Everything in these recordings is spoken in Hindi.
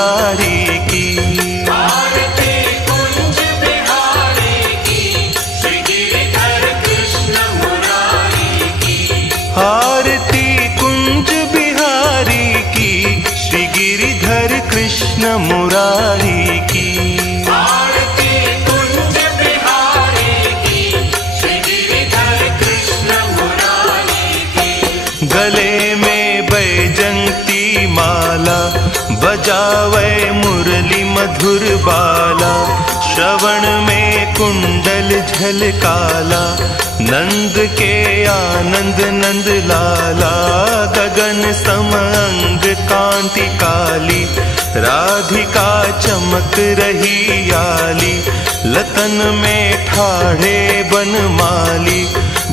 मुरारी की। आरती कुंज बिहारी की, श्री गिरिधर कृष्ण मुरारी की। आरती कुंज बिहारी की, श्री गिरिधर कृष्ण मुरारी की। आरती कुंज बिहारी की, श्री गिरिधर कृष्ण मुरारी की। गले में बैजंती माला, बजावे मुरली मधुर बाला। श्रवण में कुंडल झलकाला, नंद के आनंद नंद लाला। गगन सम अंग कांति काली, राधिका चमक रही आली। लतन में ठाढ़े बनमाली,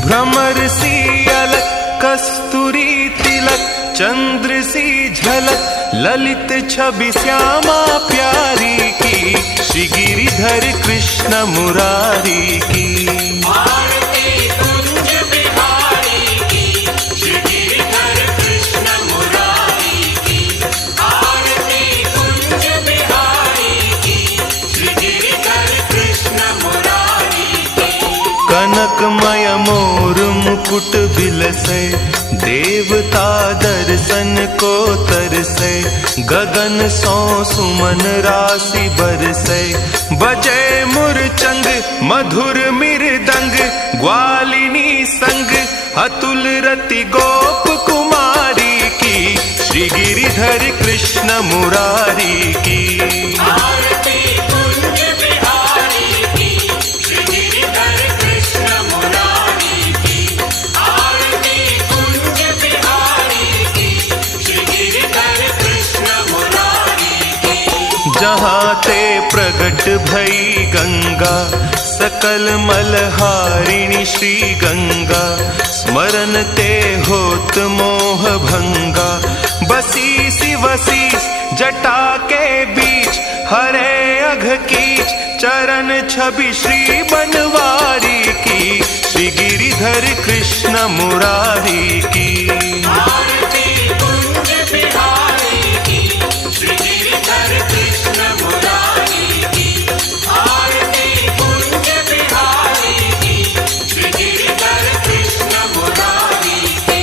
भ्रमर सी अलक कस्तूरी तिलक। चंद्र सी झलक ललित छवि श्यामा प्यारी की, श्री गिरिधर कृष्ण मुरारी की। आरती कुंज बिहारी की, श्री गिरिधर कृष्ण मुरारी की। आरती कुंज बिहारी की, श्री गिरिधर कृष्ण मुरारी की। कनकमय मोर मुकुट बिलसे, देवता दर्शन को तरसे। गगन सो सुमन राशि बरसे, बजे मुरचंग मधुर मृदंग। ग्वालिनी संग अतुल रति गोप कुमारी की, श्री गिरिधर कृष्ण मुरारी की। आरती कुंज बिहारी की, श्री गिरिधर कृष्ण मुरारी की। आरती कुंज बिहारी की, श्री गिरिधर कृष्ण मुरारी की। जहाँ ते प्रगट भई गंगा, सकल मलहारिणी श्री गंगा। स्मरण ते होत मोह भंगा, बसी सी वसीस जटा के बीच। हरे अघ कीच चरण छवि श्री बनवारी की, श्री गिरिधर कृष्ण मुरारी की। आरती कुंज बिहारी की, श्री गिरिधर कृष्ण मुरारी की। आरती कुंज बिहारी की, श्री गिरिधर कृष्ण मुरारी की।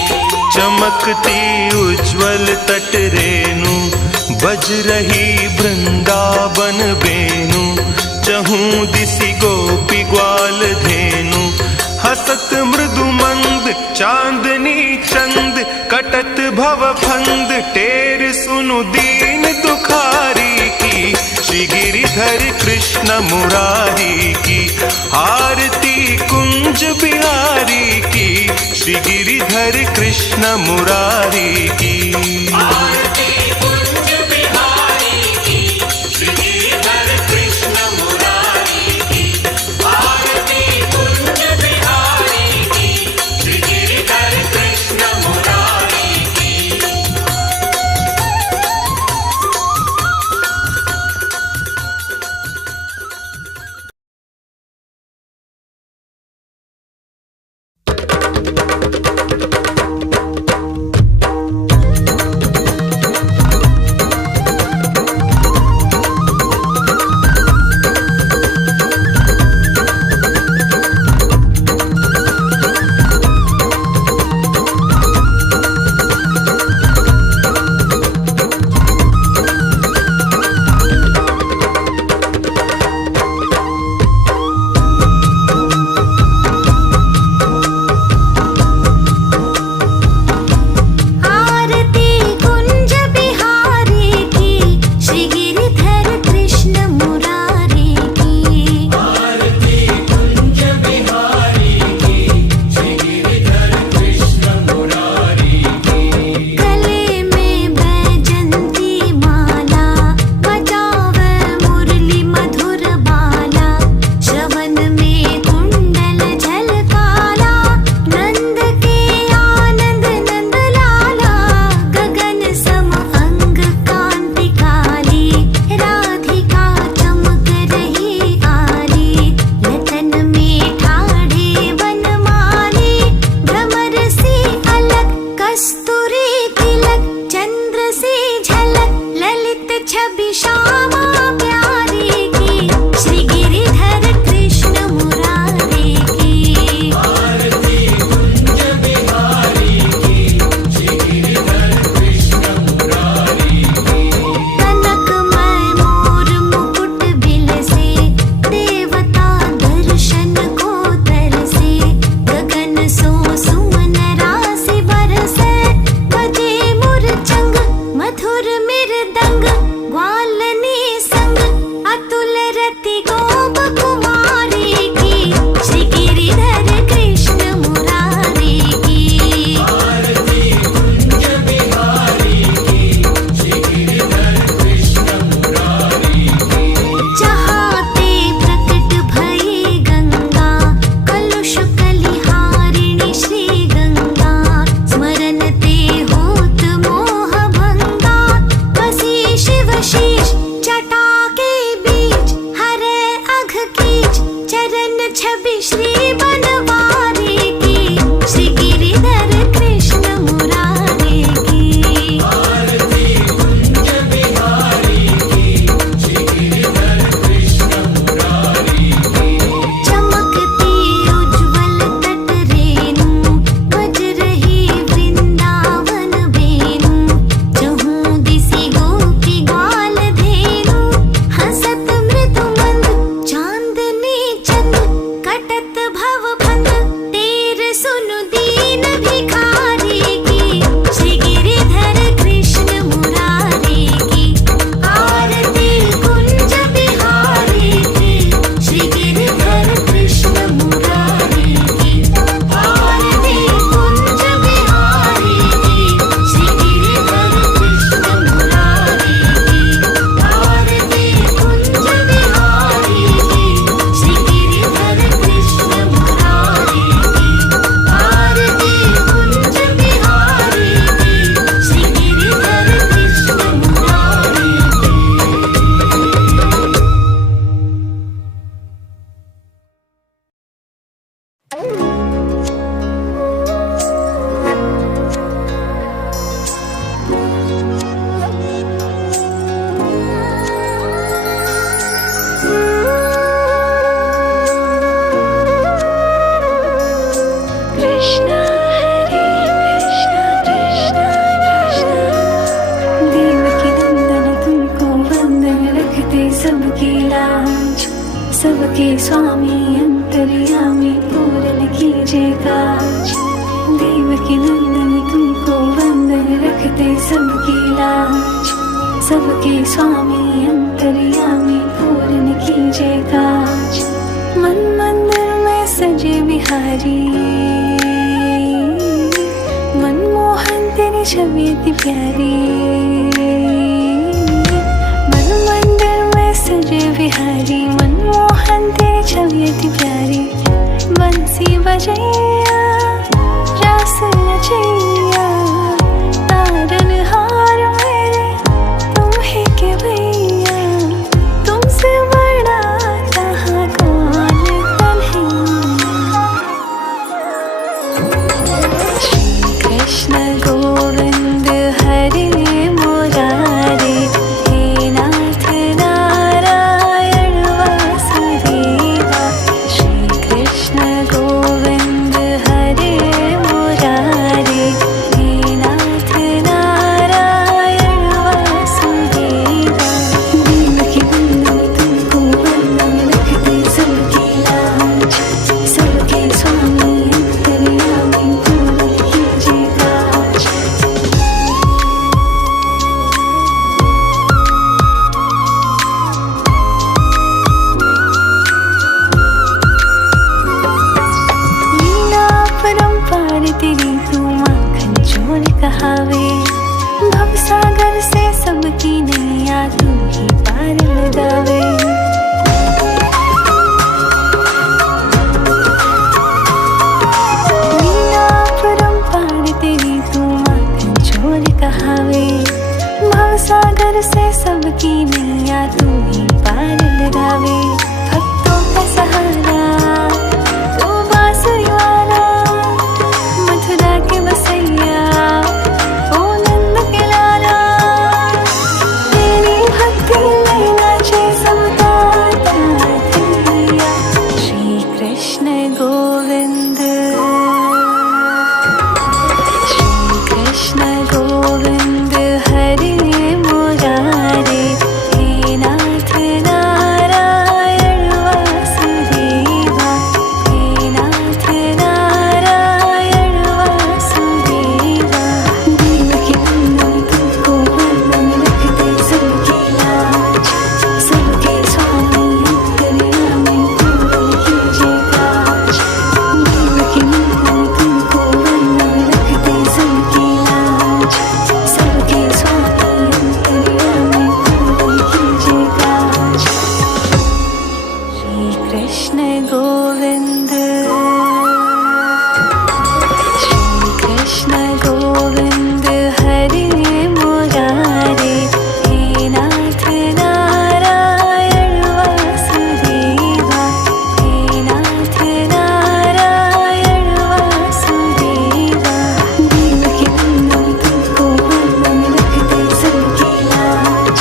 चमकती उज्ज्वल तट रेणु, बज रही वृंदावन बेनु। चहूं दिसि गोपी ग्वाल धेनु, हसत मृदु मंद चांदनी चंद। कटत भव फंद टेर सुनु दीन दुखारी की, श्री गिरिधर कृष्ण मुरारी की। आरती कुंज बिहारी की, श्री गिरिधर कृष्ण मुरारी की। आरती कुंज बिहारी की, श्री गिरिधर कृष्ण मुरारी की। आरती कुंज बिहारी की, श्री गिरिधर कृष्ण मुरारी की। की लाज। सबके स्वामी अंतर्यामी पूर्ण कीजिए काज। देवकी नंदन तुमको वंदन रखते सबकी लाज। सबके स्वामी अंतर्यामी पूर्ण कीजिए काज। मन मंदिर में सजे बिहारी, मनमोहन तेरी छवि अति प्यारी। मन मंदिर में सजे बिहारी, मनमोहन तेरी छवि अति प्यारी। बंसी बजैया रास रचैया, तारन हार मेरे तुम ही के भैया। तुमसे बड़ा कहाँ कौन कन्हैया। श्री कृष्ण गोविंद हरे मुरारे, हे नाथ नारायण वासुदेवा। श्री कृष्ण गोविंद हरे मुरारे, हे नाथ नारायण वासुदेवा। देवकी नंदन तुमको वंदन रखते सबकी लाज। सबके स्वामी अंतर्यामी पूर्ण कीजिए काज। लीला परंपार तेरी तू माखन चोर कहावे। भवसागर से सबकी नैया तू ही पार लगावे। लीला परंपार तेरी तू माखन चोर कहावे। भवसागर से सबकी नैया तू ही पार लगावे। भक्तों का सहारा तू बांसुरी वाला, मथुरा के बसैया ओ नंद के लाला। तेरी भक्ति में नाचे सबका ताया। श्री कृष्ण गोविंद, श्री कृष्ण गोविंद हरे मुरारे, हे नाथ नारायण वासुदेवा। हे नाथ नारायण वासुदेवा। देवकी नंदन तुमको वंदन रखते सबकी लाज। सबके स्वामी अंतर्यामी पूर्ण कीजिए काज। देवकी नंदन तुमको वंदन रखते सबकी लाज। सबके स्वामी अंतर्यामी पूर्ण कीजिए काज। श्री कृष्ण गोविंद, श्री कृष्ण गोविंद हरे मुरारे, हे नाथ नारायण वासुदेवा। हे नाथ नारायण वासुदेवा। देवकी नंदन तुमको वंदन रखते सबकी लाज।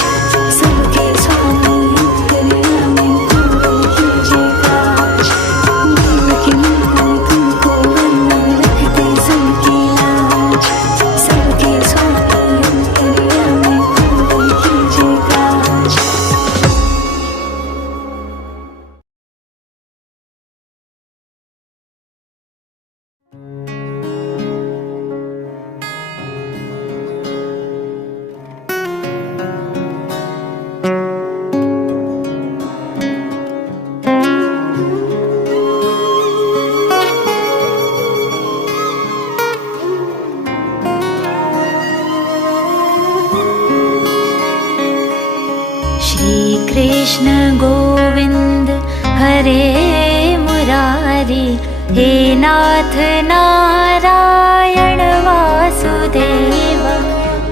सबके स्वामी अंतर्यामी पूर्ण कीजिए काज। देवकी नंदन तुमको वंदन रखते सबकी लाज। सबके स्वामी अंतर्यामी पूर्ण कीजिए काज। श्री कृष्ण गोविंद हरे मुरारी, हे नाथ नारायण वासुदेवा।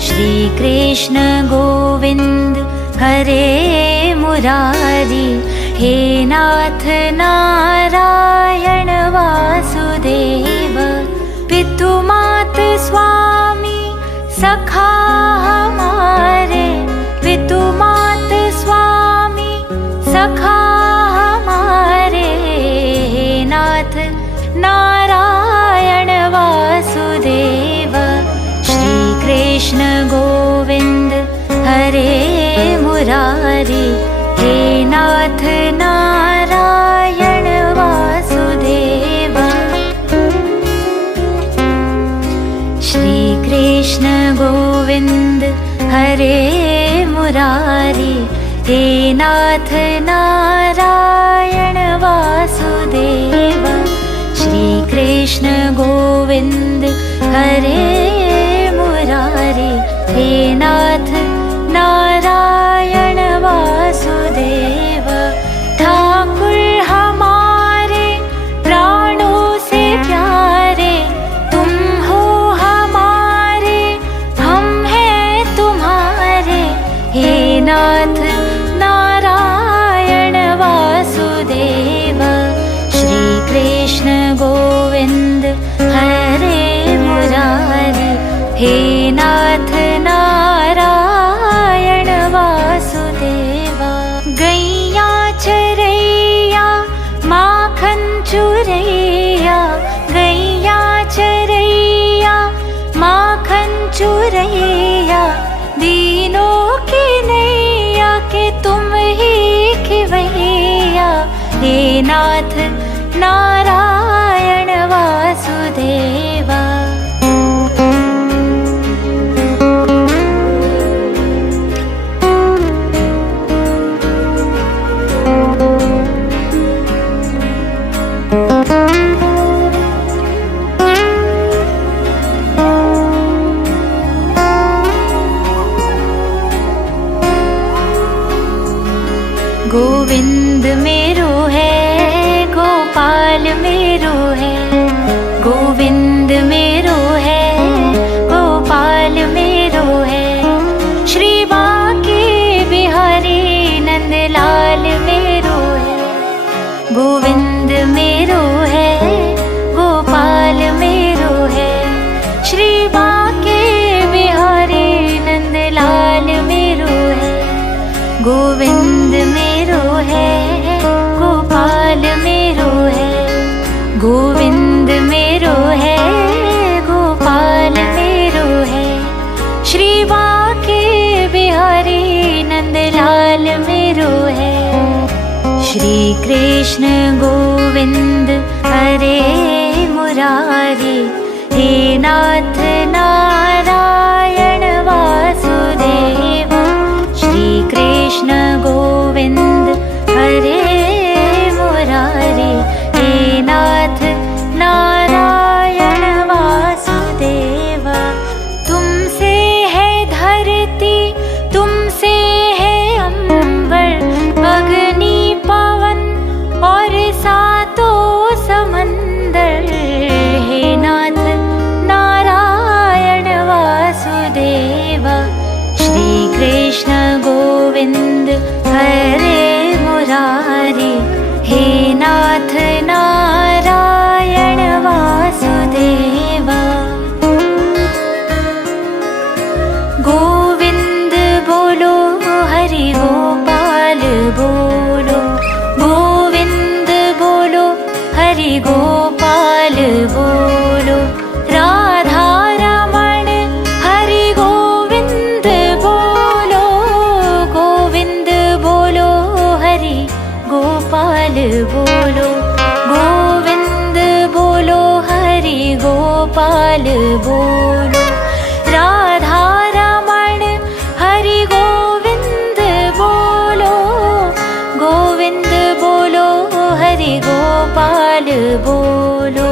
श्री कृष्ण गोविंद हरे मुरारी, हे नाथ नारायण वासुदेवा। पितु मात स्वामी सखा हमारे, पितु मात स्वामी सखा हमारे। नाथ नारायण वासुदेव। श्री कृष्ण गोविंद हरे मुरारी, हे नाथ नारायण वासुदेव। श्री कृष्ण गोविंद हरे मुरारी, हे नाथ नारायण वासुदेव। श्री कृष्ण गोविंद हरे मुरारी, हे नाथ नारायण वासुदेव। ठाकुर हमारे प्राणों से प्यारे, तुम हो हमारे, हम हैं तुम्हारे, हे नाथ नारायण वासुदेव। श्री कृष्ण गोविंद हरे मुरारी, हे नाथ नारायण वासुदेव। गैया चरैया माखन चुरैया, गैया चरैया माखन चुरैया, दीनों की नैया के तुम ही खिवैया, हे नाथ नारायण वासुदेवा। गोविंद मेरो है, गोपाल मेरो है, गोविंद मेरो है, गोपाल मेरो है। श्री बांके बिहारी नंदलाल मेरो है, गोविंद मेरो है, गोपाल मेरो है। श्री बांके बिहारी नंदलाल मेरो है, गोविंद मेरो है, गोपाल मेरो है। गोविंद मेरो है, गोपाल मेरो है। श्री बांके बिहारी नंदलाल मेरो है। श्री कृष्ण गोविंद हरे मुरारी, हे नाथ नारायण वासुदेव। श्री कृष्ण गोविंद हरे मुरारी, हे नाथ नारायण वासुदेव। तुमसे है धरती, तुमसे है अंबर, अग्नि पवन और सातों समंदर, हे नाथ नारायण वासुदेव। श्री कृष्ण गोविंद हरे मुरारी, हे नाथ नारायण वासुदेव। गोविंद बोलो हरि गोपाल बोलो, गोविंद बोलो हरि गोपाल बोलो। राधा रमण हरि गोविंद बोलो, गोविंद बोलो हरि गोपाल बोलो, गोविंद बोलो हरि गोपाल बोलो। राधा रमण हरि गोविंद बोलो, गोविंद बोलो हरि गोपाल बोलो।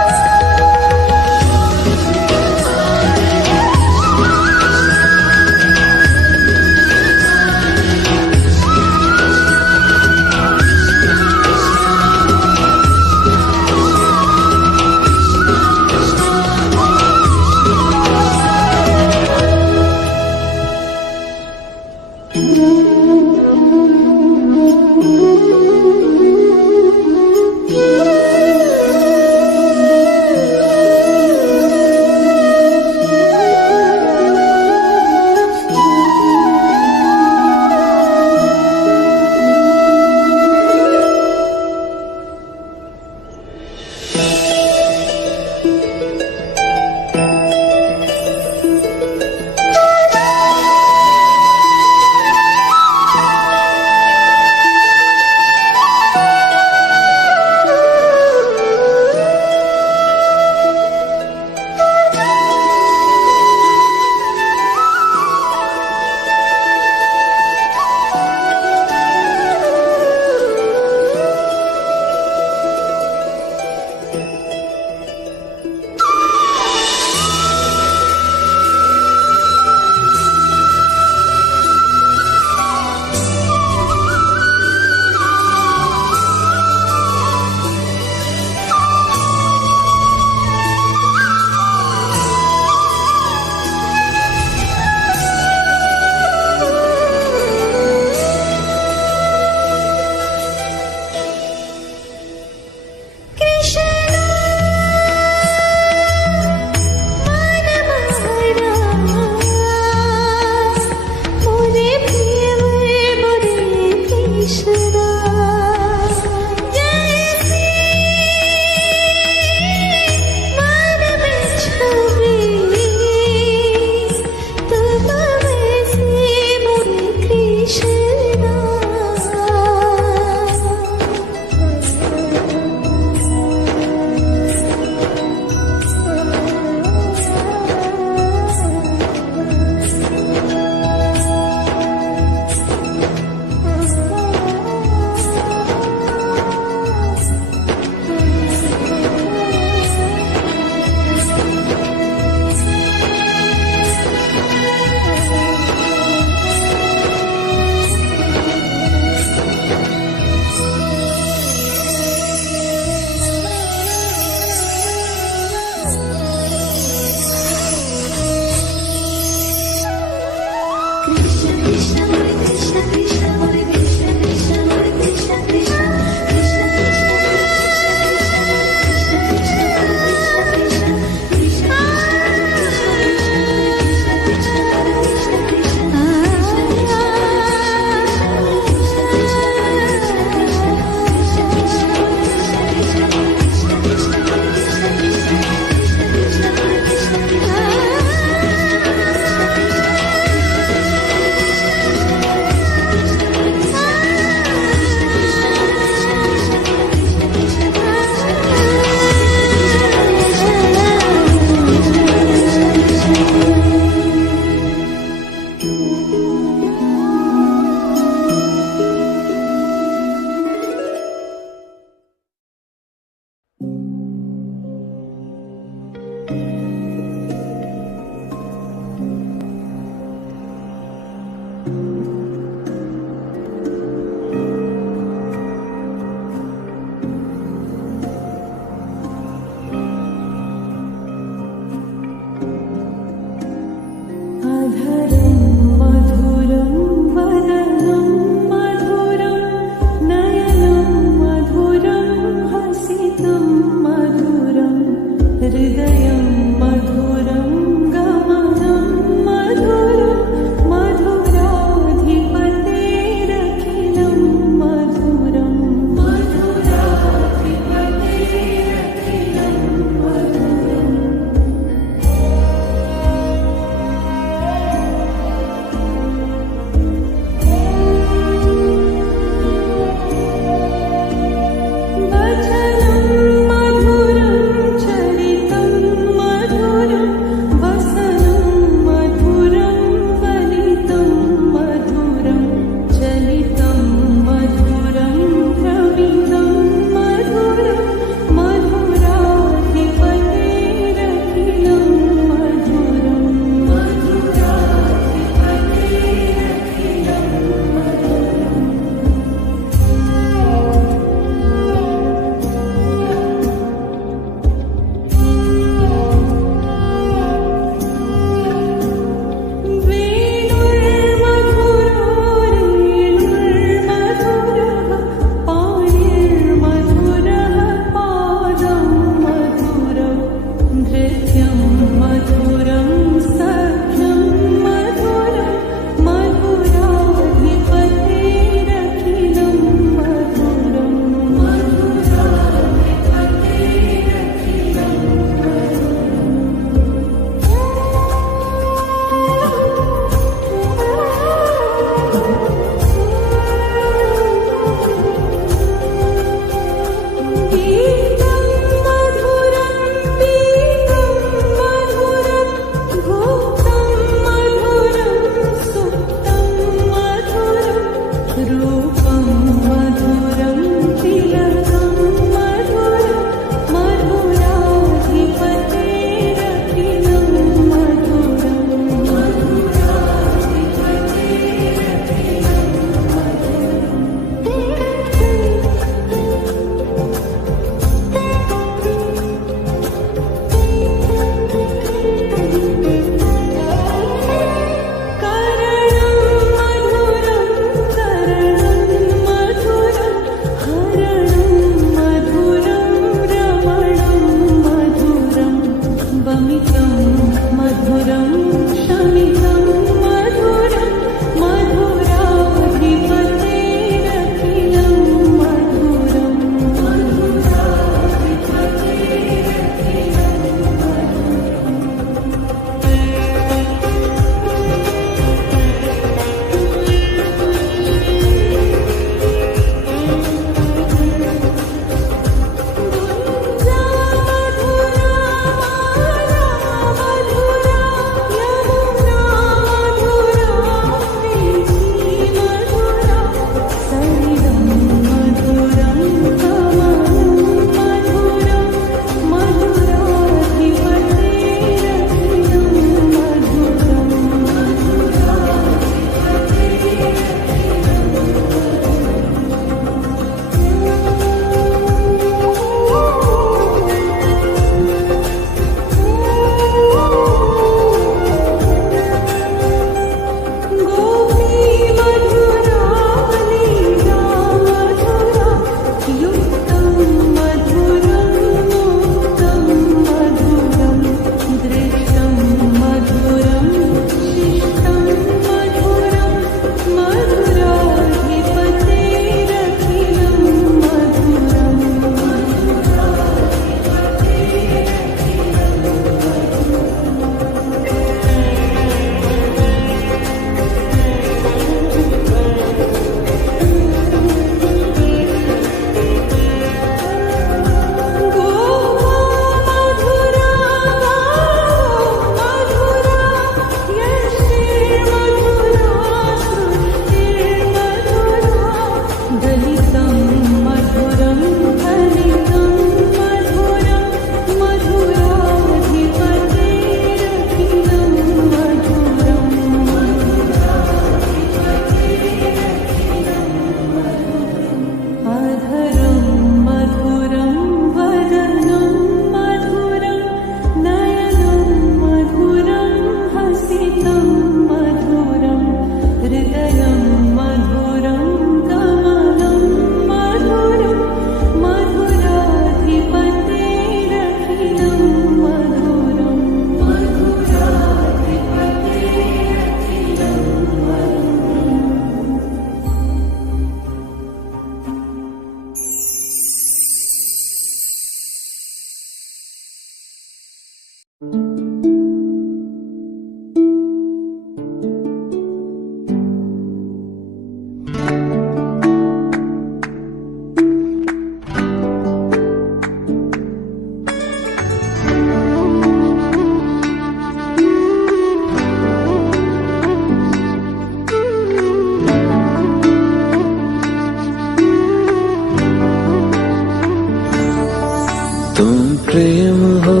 तुम प्रेम हो,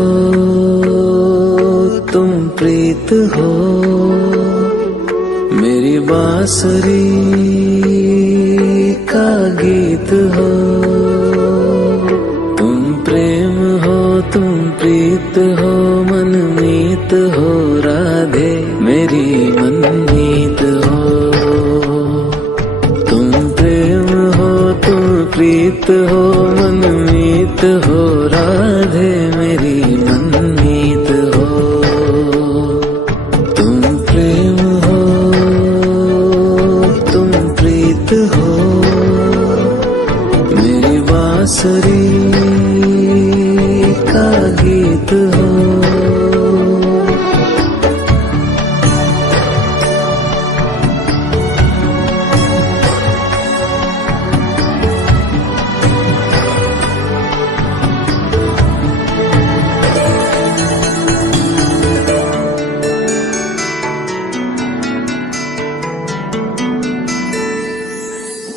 तुम प्रीत हो, मेरी बांसुरी का गीत हो। तुम प्रेम हो, तुम प्रीत हो, मनमीत हो राधे मेरी मनमीत हो। तुम प्रेम हो, तुम प्रीत हो, मनमीत हो राधे मेरी मनमीत हो। तुम प्रेम हो, तुम प्रीत हो, मेरी बांसुरी का गीत हो।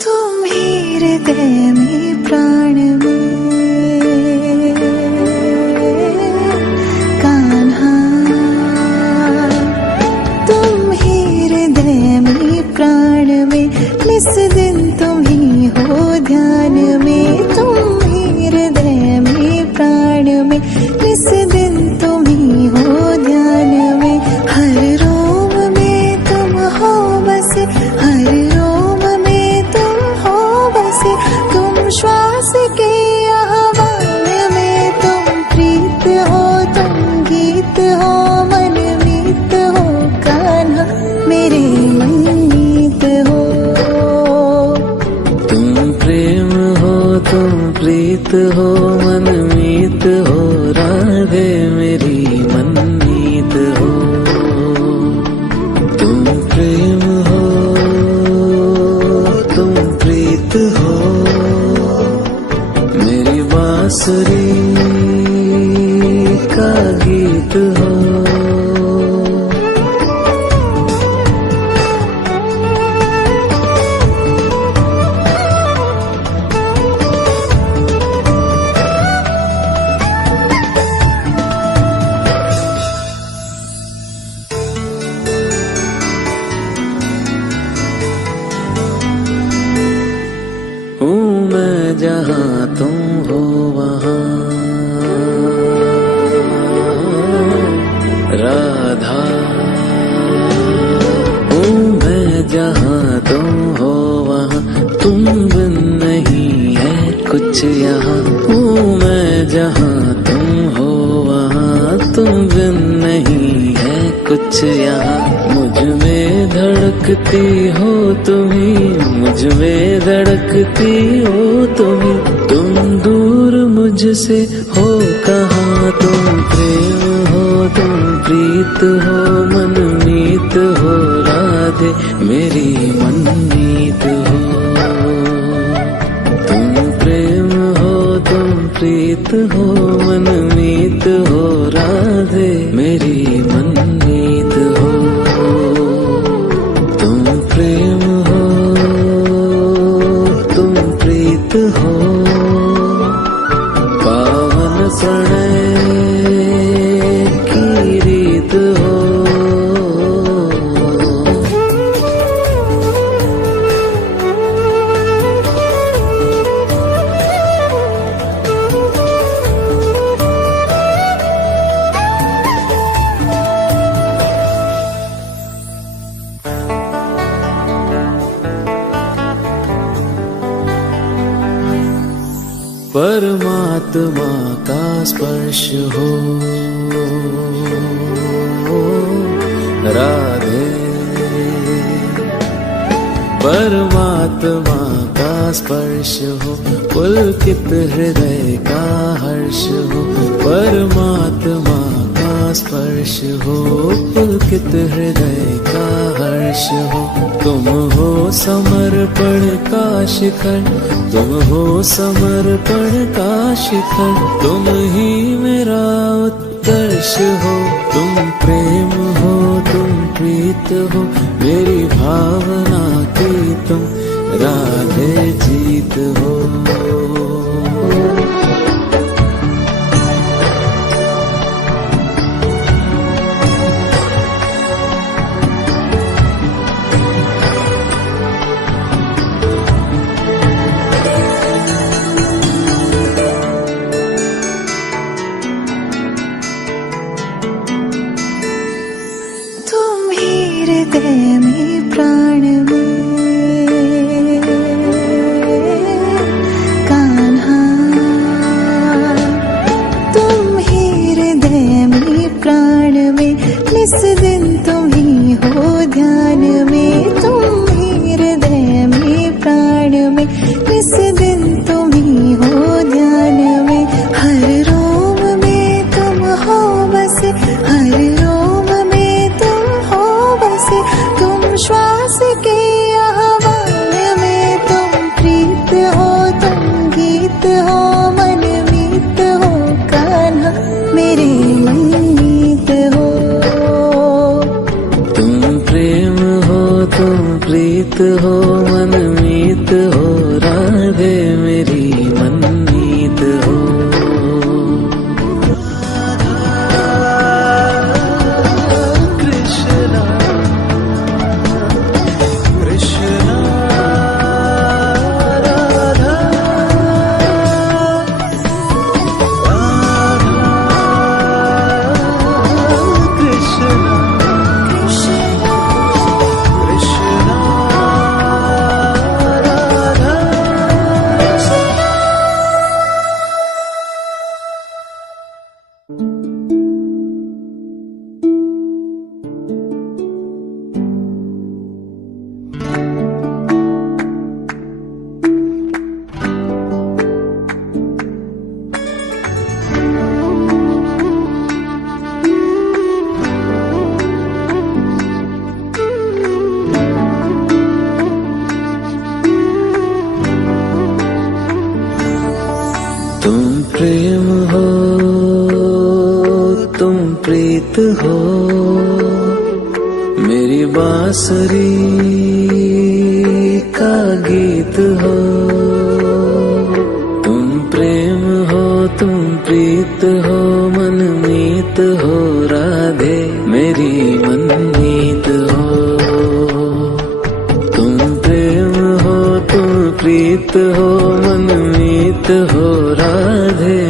तुम ही हृदय में प्राण में कान्हा, तुम ही हृदय में प्राण में, निस दिन तुम ही हो ध्यान में। तुम ही हृदय में प्राण में, निस दिन तुम ही हो ध्यान में। हर रोम में तुम हो बसे, हर रोम में तुम हो बसे। तुम श्वास के आह्वान में, तुम प्रीत हो, तुम गीत हो, मनमीत हो कान्हा मेरे मनमीत हो। तुम प्रेम हो, तुम प्रीत हो, मनमीत हो राधे मेरी मनमीत हो। तुम प्रेम हो, तुम प्रीत हो, मेरी बांसुरी का गीत हो। हूँ मैं जहाँ तुम हो वहाँ राधा। हूँ मैं जहाँ तुम हो वहाँ, तुम बिन नहीं है कुछ यहाँ। हूँ मैं जहाँ तुम हो वहाँ, तुम बिन नहीं है कुछ यहाँ। मुझ में धड़कती हो तुम्ही, मुझ में धड़कती हो तुम्ही। तुम दूर मुझसे हो कहाँ, तुम प्रेम हो, तुम प्रीत हो, मनमीत हो राधे मेरी मनमीत हो। तुम प्रेम हो, तुम प्रीत हो, मनमीत हो राधे मेरी मनमीत हो। तुम प्रेम हो, तुम प्रीत हो, पावन प्रणय की रीत हो। परमात्मा का स्पर्श हो राधे, परमात्मा का स्पर्श हो, पुलकित हृदय का हर्ष हो। परमात्मा का स्पर्श हो, पुलकित हृदय का हर्ष हो। तुम हो समर्पण का शिखर, तुम हो समर्पण का शिखर। तुम ही मेरा उत्कर्ष हो। तुम प्रेम हो, तुम प्रीत हो, मेरी भावना की तुम राधे जीत हो। मीत हो मनमीत हो राधे मेरी मनमीत हो। कृष्णा कृष्णा राधा कृष्णा कृष्णा राधा। तुम प्रेम हो तुम प्रीत हो मेरी बांसुरी का गीत हो। तुम प्रेम हो तुम प्रीत हो मनमीत हो राधे मेरी मनमीत हो। तुम प्रेम हो तुम प्रीत हो मनमीत हो राधे